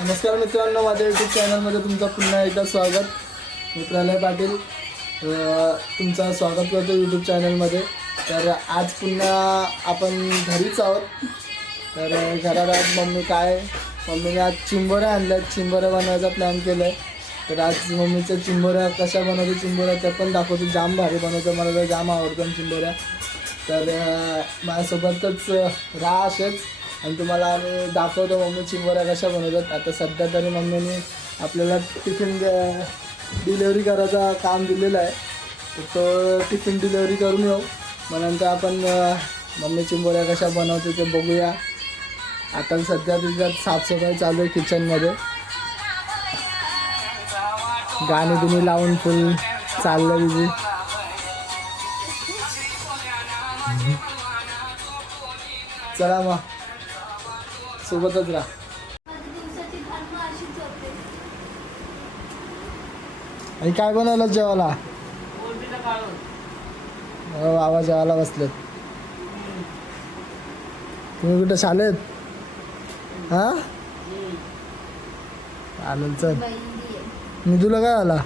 नमस्कार मित्रांनो माझ्या यूट्यूब चॅनलमध्ये तुमचं पुन्हा एकदा स्वागत. मी प्रलय पाटील तुमचं स्वागत करतो यूट्यूब चॅनलमध्ये तर आज पुन्हा आपण घरीच आहोत. तर घरात आज मम्मी काय? मम्मीने आज चिंबोऱ्या आणल्यात. चिंबोऱ्या बनवायचा प्लॅन केला आहे तर आज मम्मीच्या चिंबोऱ्या कशा बनवतो चिंबोऱ्या त्या पण दाखवतो. जाम भारी बनवतो. मला तर जाम आवडतं चिंबोऱ्या. तर माझ्यासोबतच अं, राहा असेच आणि तुम्हाला आम्ही दाखवतो मम्मी चिंबोऱ्या कशा बनवतात. आता सध्या तरी मम्मीने आपल्याला टिफिन डिलेवरी करायचं काम दिलेलं आहे. तर तो टिफिन डिलेवरी करून येऊ. मग नंतर आपण मम्मी चिंबोऱ्या कशा बनवते ते बघूया. आता सध्या तिच्यात साफसफाई चालू आहे किचनमध्ये गाणी तुम्ही लावून फुल चाललं तिची चला मग. सोबतच राहा. आणि काय बनवलं जेवायला? हो, बाबा जेवायला बसलेत. तुम्ही कुठे शाळेत? हा? चालेल चल. मी तुला काय आला?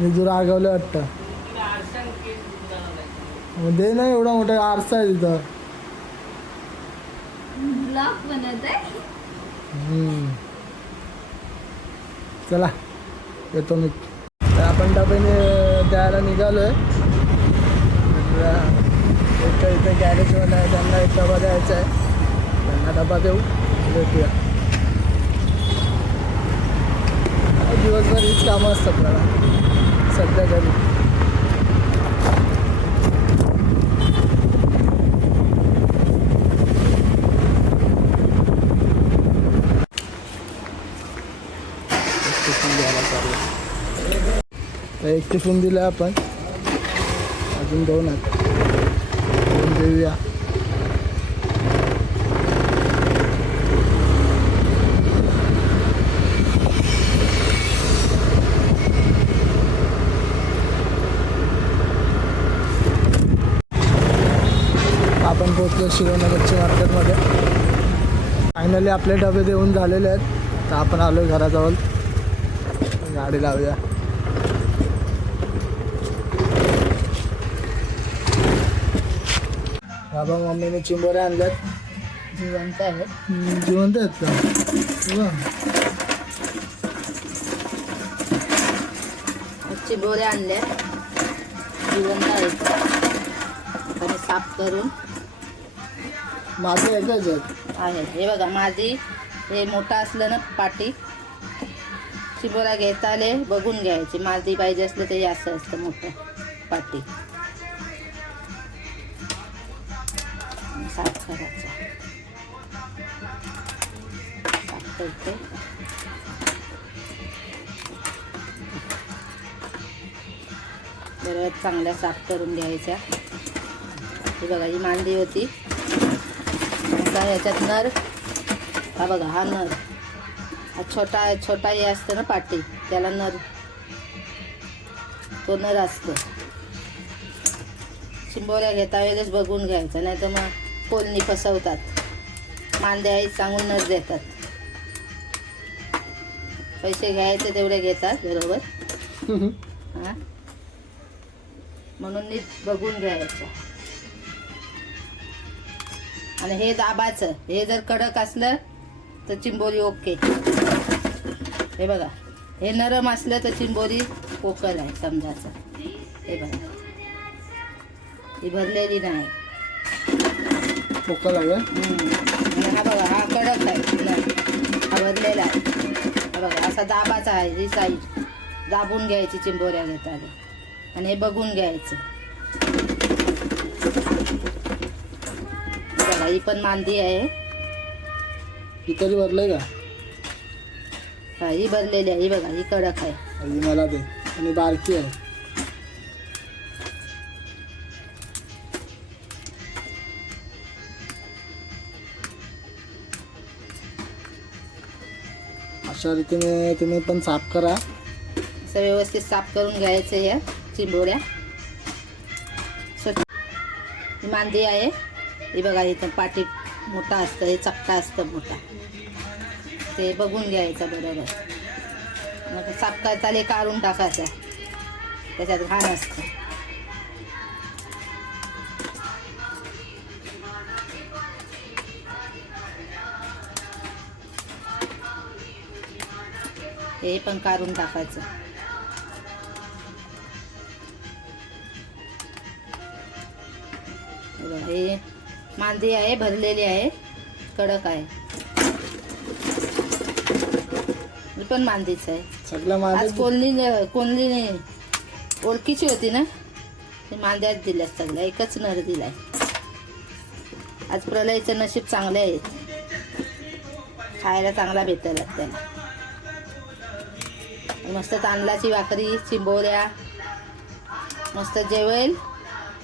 मी तुला रागवलं वाटतं. दे ना एवढा मोठा आरसा आहे तिथं. ब्लॉग बनवत आहे. हम्म. चला येतो मी. तर आपण डब्याने द्यायला निघालोय. एक इथे गॅरेजवाला आहे त्यांना एक डबा द्यायचा आहे. त्यांना डबा देऊ भेटूया. दिवसभर हीच कामं असतात मला. सध्या घरी टिफिन द्यायला चालू तर एक टिफिन दिला आपण. अजून दोन आहेत. देऊया. आपण पोहोचलो शिरोनगरच्या मार्केटमध्ये. फायनली आपले डबे देऊन झालेले आहेत. तर आपण आलो घराजवळ. गाडी लावूया. बाबा मम्मीने चिंबोऱ्या आणल्यात. जिवंत आहे हम्म, जिवंत आहेत का? बघा. चिबोऱ्या आणल्या जिवंत आहेत. आणि साफ करून माझं आहे याच्यात आहेत. हे बघा माझी हे मोठा असलं ना पाटी. चिबोऱ्या घेता आले बघून घ्यायची. माझी पाहिजे असलं तरी असं असतं मोठं पाटी. साफ करायचं साफ करते. बरोबर चांगल्या साफ करून घ्यायच्या. ही बघा ही मांडी होती. आता ह्याच्यात नर. हा बघा हा नर. हा छोटा छोटा हे असतं ना पाटी त्याला नर. तो नर असतो. शिंबोऱ्या घेता वेळेस बघून घ्यायचं नाही तर मग कोलनी फसवतात. मांद्या आई सांगून नर देतात. पैसे घ्यायचे तेवढे घेतात बरोबर? हा? म्हणून नीट बघून घ्यायचं. आणि हे दाबाचं हे जर कडक असलं तर चिंबोरी ओके. हे बघा. हे नरम असलं तर चिंबोरी पोकल आहे समजायचं. हे बघा. ही भरलेली नाही. पोकळ. आणि हा बघा हा कडक आहे. हा भरलेला आहे. हा बघा असा दाबाचा आहे ही साईज दाबून घ्यायची चिंबोऱ्या घेताना. आणि हे बघून घ्यायचं. बघा ही पण मांदी आहे. ही तरी भरलंय का? हा ही भरलेली आहे ही बघा ही कडक आहे. मला दे. आणि बारकी आहे. अशा रीतीने तुम्ही पण साफ करा. असं व्यवस्थित साफ करून घ्यायचं या चिंबोड्या स्वच्छ मांदी आहे. हे बघा इथं पाठी मोठा असतं हे चपटा असतं मोठा. ते बघून घ्यायचं बरोबर. मग साफ करताले काढून टाकायचं. त्याच्यात घाण असतं. हे पण काढून टाकायचं. हे हे मांदी आहे भरलेली आहे कडक आहे. पण मांदीच आहे. आज कोणली कोणली ओळखीची होती ना? ते मांद्यात दिल्या सगळ्या एकच नर दिलाय. आज प्रलयचं नशीब चांगले आहेत खायला चांगला भेटेल त्याला मस्त तांदळाची भाकरी चिंबोऱ्या मस्त जेवेल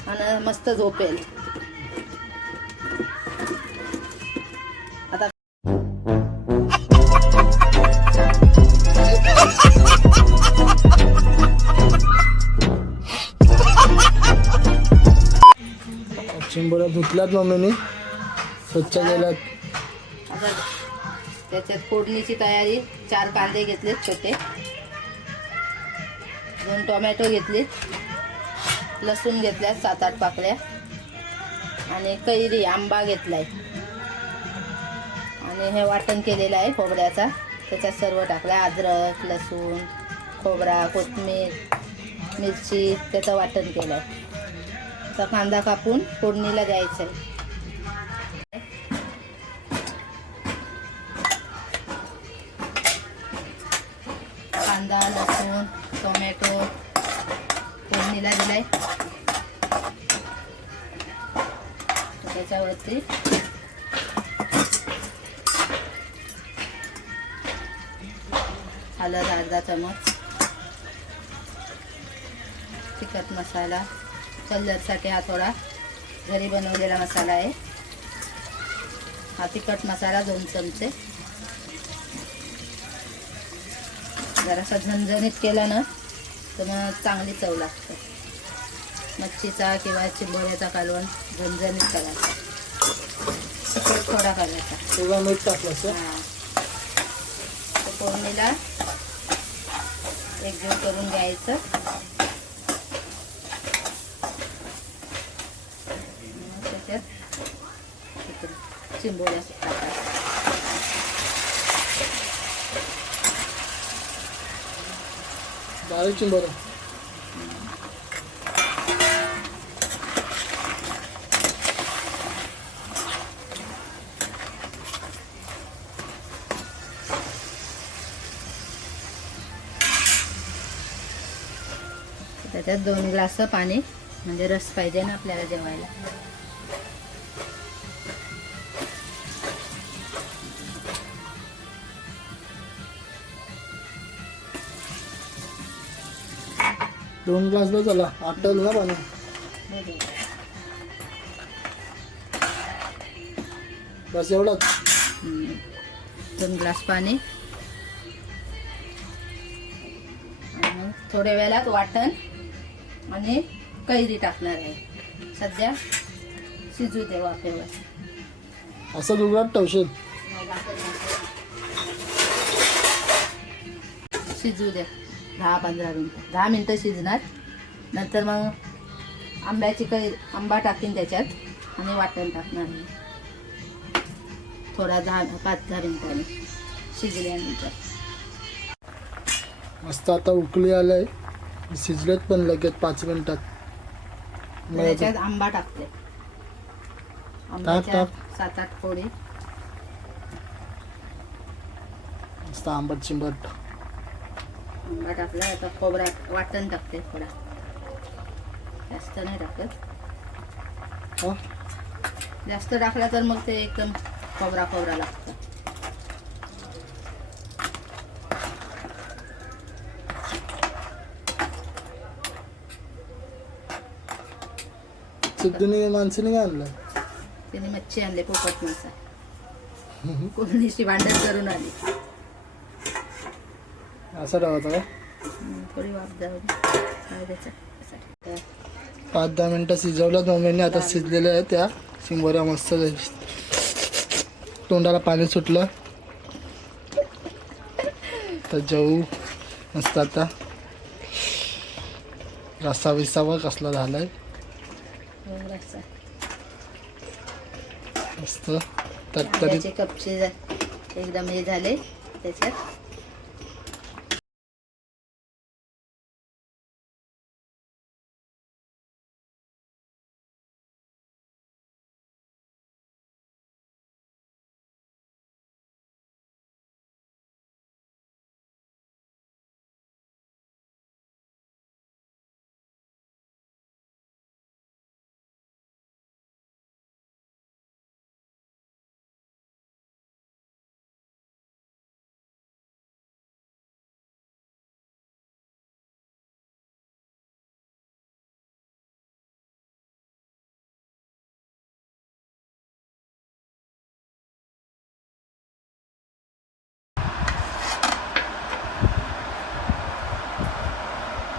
आणि मस्त झोपेल. आता चिंबोऱ्या धुतल्यात मम्मीने. स्वच्छ केल्यात. आता त्याच्यात फोडणीची तयारी चार कांदे घेतलेत छोटे. दोन टोमॅटो घेतलेत. लसूण घेतल्या सात आठ पाकळ्या. आणि कैरी आंबा घेतलाय. आणि हे वाटण केलेलं आहे खोबऱ्याचा. त्याच्यात सर्व टाकलं अद्रक लसूण खोबरा कोथमीर मिरची त्याचं वाटण केलं आहे तर कांदा कापून फोडणीला द्यायचं आहे त्याच्यावरती. हळद अर्धा चमच. तिखट मसाला. कलरसाठी हा थोडा घरी बनवलेला मसाला आहे. हा तिखट मसाला दोन चमचे. जरासा झणझणीत केला ना तर मग चांगली चव लागते. मच्छीचा किंवा चिंबोऱ्याचा कालवण झणझणीत करायचा. थोडा करायचा. तेव्हा मीठ असं? हा. तर फोडणीला एकजीव करून घ्यायचं. त्याच्यात चिंबोऱ्या टाकायच्या. बारीक चिंबोऱ्या. त्याच्यात दोन ग्लास पाणी म्हणजे रस पाहिजे ना आपल्याला जेवायला. दोन ग्लासला चला आटल ना पाणी. बस एवढंच. दोन ग्लास पाणी. थोड्या वेळात वाटण. आणि कैरी टाकणार आहे. सध्या शिजू दे वाफेवर. असं दुर्गात ठेवशील. शिजू दे. दहा पंधरा मिनटं. दहा मिनटं शिजणार. नंतर मग आंब्याची काही आंबा टाकीन त्याच्यात आणि वाटण टाकणार मी थोडा दहा पाच दहा मिनिटांनी शिजल्यानंतर. मस्त आता उकळी आलंय. शिजलेत पण लगेच पाच मिनिटात. मग त्याच्यात आंबा टाकते. आंब्याच्या टाक. सात आठ फोडी मस्त आंबट चिंबट. आंबा टाकला आता खोबरा वाटण टाकते थोडा. जास्त नाही टाकत. हा? जास्त टाकला तर मग ते एकदम खोबरा खोबरा लागतं. सिद्धूने माणसाने काय आणलं तिने मच्छी आणले पोपट मासा कोणीशी भांडण करून आली असं ठेवायचं का हम्म, थोडी वाफ जाऊ दे. पाच दहा मिनिटं शिजवल्यात मम्मीने आता शिजलेल्या आहेत त्या चिंबोऱ्या मस्त तोंडाला पाणी सुटलं तर जेवू मस्त आता रस्सा बिस्सा बघ कसला झालाय रस्सा. मस्त. त्याचे कपचे एकदम हे झाले त्याच्यात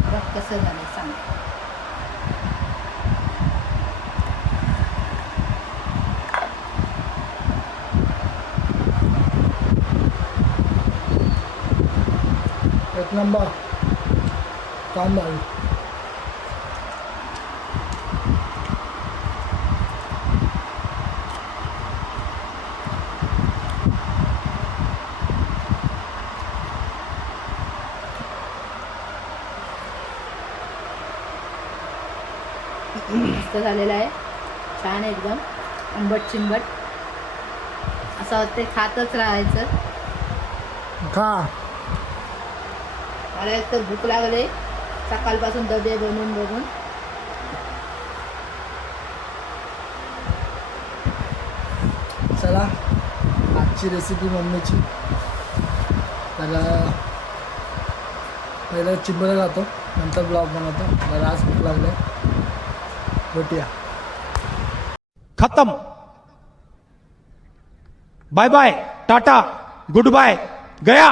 बघ कसं झालं सांग नंबर काम भाई मस्त झालेला आहे. छान एकदम. आंबट चिंबट. असं वाटते खातच राहायचं. खा. मला एक तर भूक लागले. सकाळपासून डबे बनवून बघून चला आजची रेसिपी मम्मीची त्याला पहिला चिंबऱ्या जातो नंतर ब्लॉग बनवतो. मला आज भूक लागले. भेटूया. खत्म. Bye bye tata good bye गया.